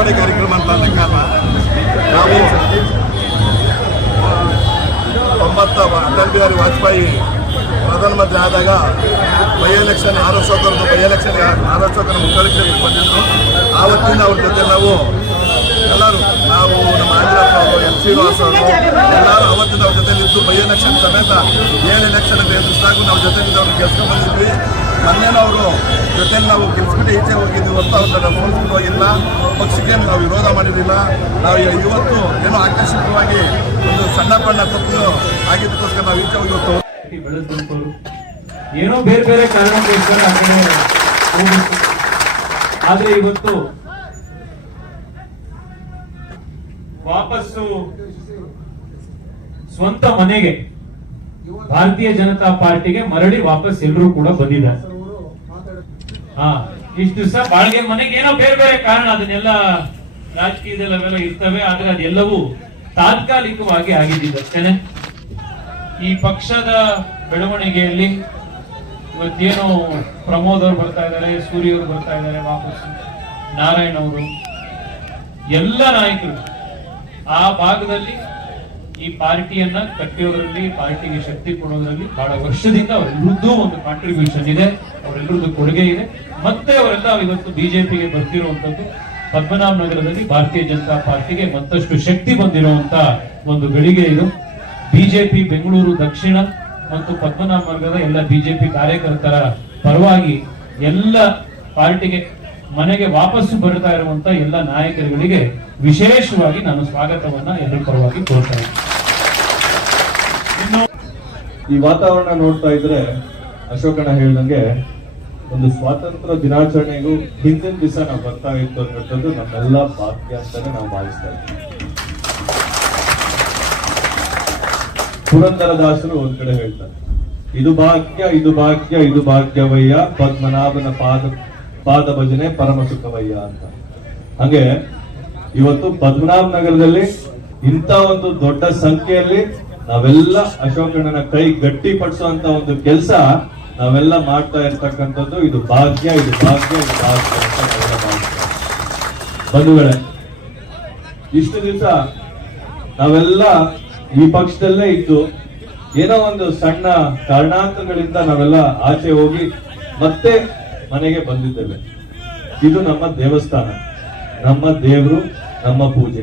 ಸೇರ್ಪಡೆ ಕಾರ್ಯಕ್ರಮ ಅಂತ ಅಂದ ಕಾರಣ ನಾವು 90 ಅಟಲ್ ಬಿಹಾರಿ ವಾಜಪೇಯಿ ಪ್ರಧಾನಮಂತ್ರಿ ಆದಾಗ ಬೈ ಎಲೆಕ್ಷನ್ ಆರೋಗ್ಯಕರದ್ದು ಬೈ ಎಲೆಕ್ಷನ್ ಆರೋಗ್ಯಕರ ಮುಖ್ಯಮಂತ್ರಿ ಬಂದಿದ್ರು. ಆವತ್ತಿಂದ ಅವ್ರ ಜೊತೆ ನಾವು ಎಲ್ಲರೂ ನಮ್ಮ ಆಂಜನೇಯ ಅವರು ಎಲ್ ಶ್ರೀನಿವಾಸ ಅವರು ಎಲ್ಲರೂ ಅವತ್ತಿಂದ ಅವ್ರ ಜೊತೆ ನಿಂತು ಬೈ ಎಲೆಕ್ಷನ್ ಸಮೇತ ಏನು ಎಲೆಕ್ಷನ್ ಅಂತ ಎದುರಿಸಿದಾಗ ನಾವು ಜೊತೆಲಿಂದ ಅವ್ರನ್ನ ಗೆಲ್ಸ್ಕೊಂಡು ಬಂದಿದ್ವಿ. ಮೊನ್ನೆನವರು ಜೊತೆಲಿ ನಾವು ಗೆಲ್ಸ್ಬಿಟ್ಟು ಈಚೆ ಹೋಗಿದ್ವಿ ಹೊತ್ತು ಅವ್ರನ್ನ ನಾವು ಸೋಲ್ಸ್ಕೊಂಡು ಹೋಗಿಲ್ಲ. ಪಕ್ಷಕ್ಕೆ ನಾವು ವಿರೋಧ ಮಾಡಿರಲಿಲ್ಲ. ನಾವು ಇವತ್ತು ಏನೋ ಆಕರ್ಷಕವಾಗಿ ಒಂದು ಸಣ್ಣ ಬಣ್ಣ ತಪ್ಪು ಆಗಿದ್ದಕ್ಕೋಸ್ಕರ ನಾವು ಈಚೆ ಹೋಗಿ ಇವತ್ತು ಬೆಳೆಸ್ಕೊಂಡ್ರು ಏನೋ ಬೇರೆ ಬೇರೆ ಕಾರಣಕ್ಕೋಸ್ಕರ ಆದ್ರೆ ಇವತ್ತು ವಾಪಸ್ಸು ಸ್ವಂತ ಮನೆಗೆ ಭಾರತೀಯ ಜನತಾ ಪಾರ್ಟಿಗೆ ಮರಳಿ ವಾಪಸ್ ಎಲ್ಲರೂ ಕೂಡ ಬಂದಿದ್ದಾರೆ. ಇಷ್ಟು ದಿವಸ ಬಾಳ್ಗೆ ಮನೆಗೆ ಏನೋ ಬೇರೆ ಬೇರೆ ಕಾರಣ ಅದನ್ನೆಲ್ಲ ರಾಜಕೀಯದಲ್ಲಿ ಅವೆಲ್ಲ ಇರ್ತವೆ. ಆದ್ರೆ ಅದೆಲ್ಲವೂ ತಾತ್ಕಾಲಿಕವಾಗಿ ಆಗಿದ್ದಷ್ಟೇನೆ. ಈ ಪಕ್ಷದ ಬೆಳವಣಿಗೆಯಲ್ಲಿ ಇವತ್ತೇನು ಪ್ರಮೋದ್ ಅವರು ಬರ್ತಾ ಇದ್ದಾರೆ, ಸೂರ್ಯ ಅವರು ಬರ್ತಾ ಇದ್ದಾರೆ, ವಾಪಸ್ ನಾರಾಯಣ್ ಅವರು, ಎಲ್ಲ ನಾಯಕರು ಆ ಭಾಗದಲ್ಲಿ ಈ ಪಾರ್ಟಿಯನ್ನ ಕಟ್ಟಿಯೋದ್ರಲ್ಲಿ, ಪಾರ್ಟಿಗೆ ಶಕ್ತಿ ಕೊಡೋದ್ರಲ್ಲಿ ಬಹಳ ವರ್ಷದಿಂದ ಅವರೆಲ್ಲರದ್ದು ಒಂದು ಕಾಂಟ್ರಿಬ್ಯೂಷನ್ ಇದೆ, ಅವರೆಲ್ಲರದ್ದು ಕೊಡುಗೆ ಇದೆ. ಮತ್ತೆ ಅವರೆಲ್ಲ ಇವತ್ತು ಬಿಜೆಪಿಗೆ ಬರ್ತಿರುವಂತದ್ದು ಪದ್ಮನಾಭ ನಗರದಲ್ಲಿ ಭಾರತೀಯ ಜನತಾ ಪಾರ್ಟಿಗೆ ಮತ್ತಷ್ಟು ಶಕ್ತಿ ಬಂದಿರುವಂತ ಒಂದು ಗಳಿಗೆ ಇದು. ಬಿಜೆಪಿ ಬೆಂಗಳೂರು ದಕ್ಷಿಣ ಮತ್ತು ಪದ್ಮನಾಭ ನಗರದ ಎಲ್ಲ ಬಿಜೆಪಿ ಕಾರ್ಯಕರ್ತರ ಪರವಾಗಿ ಎಲ್ಲ ಪಾರ್ಟಿಗೆ ಮನೆಗೆ ವಾಪಸ್ಸು ಬರ್ತಾ ಇರುವಂತ ಎಲ್ಲ ನಾಯಕರುಗಳಿಗೆ ವಿಶೇಷವಾಗಿ ನಾನು ಸ್ವಾಗತವನ್ನ ಎಲ್ಲರ ಪರವಾಗಿ ಕೋರ್ತಾ ಇದ್ದೀನಿ. ಈ ವಾತಾವರಣ ನೋಡ್ತಾ ಇದ್ರೆ ಅಶೋಕಣ್ಣ ಹೇಳ್ದಂಗೆ ಒಂದು ಸ್ವಾತಂತ್ರ್ಯ ದಿನಾಚರಣೆಗೂ ಹಿಂದಿನ ದಿವಸ ನಾವು ಬರ್ತಾ ಇತ್ತು ಅನ್ನೋದು ನಮ್ಮೆಲ್ಲ ಭಾಗ್ಯ ಅಂತಾನೆ ನಾವು ಭಾವಿಸ್ತಾ ಇದ್ದೀವಿ. ಪುರಂದರದಾಸರು ಒಂದ್ ಕಡೆ ಹೇಳ್ತಾರೆ, ಇದು ಭಾಗ್ಯ ಇದು ಭಾಗ್ಯ ಇದು ಭಾಗ್ಯವಯ್ಯ, ಪದ್ಮನಾಭನ ಪಾದ ಭಜನೆ ಪರಮ ಸುಖವಯ್ಯ ಅಂತ. ಹಾಗೆ ಇವತ್ತು ಪದ್ಮನಾಭ ನಗರದಲ್ಲಿ ಇಂಥ ಒಂದು ದೊಡ್ಡ ಸಂಖ್ಯೆಯಲ್ಲಿ ನಾವೆಲ್ಲ ಅಶೋಕಣ್ಣನ ಕೈ ಗಟ್ಟಿಪಡಿಸುವಂತ ಒಂದು ಕೆಲಸ ನಾವೆಲ್ಲ ಮಾಡ್ತಾ ಇರ್ತಕ್ಕಂಥದ್ದು ಇದು ಭಾಗ್ಯ ಇದು ಭಾಗ್ಯ ಇದು ಭಾಗ್ಯ ಅಂತ ನಾವೆಲ್ಲ ಭಾವಿಸ್ತೀವಿ. ಬಂಧುಗಳೇ, ಇಷ್ಟು ದಿವಸ ನಾವೆಲ್ಲ ಈ ಪಕ್ಷದಲ್ಲೇ ಇದ್ದು ಏನೋ ಒಂದು ಸಣ್ಣ ಕಾರಣಾಂತರಗಳಿಂದ ನಾವೆಲ್ಲ ಆಚೆ ಹೋಗಿ ಮತ್ತೆ ಮನೆಗೆ ಬಂದಿದ್ದೇವೆ. ಇದು ನಮ್ಮ ದೇವಸ್ಥಾನ, ನಮ್ಮ ದೇವರು, ನಮ್ಮ ಪೂಜೆ.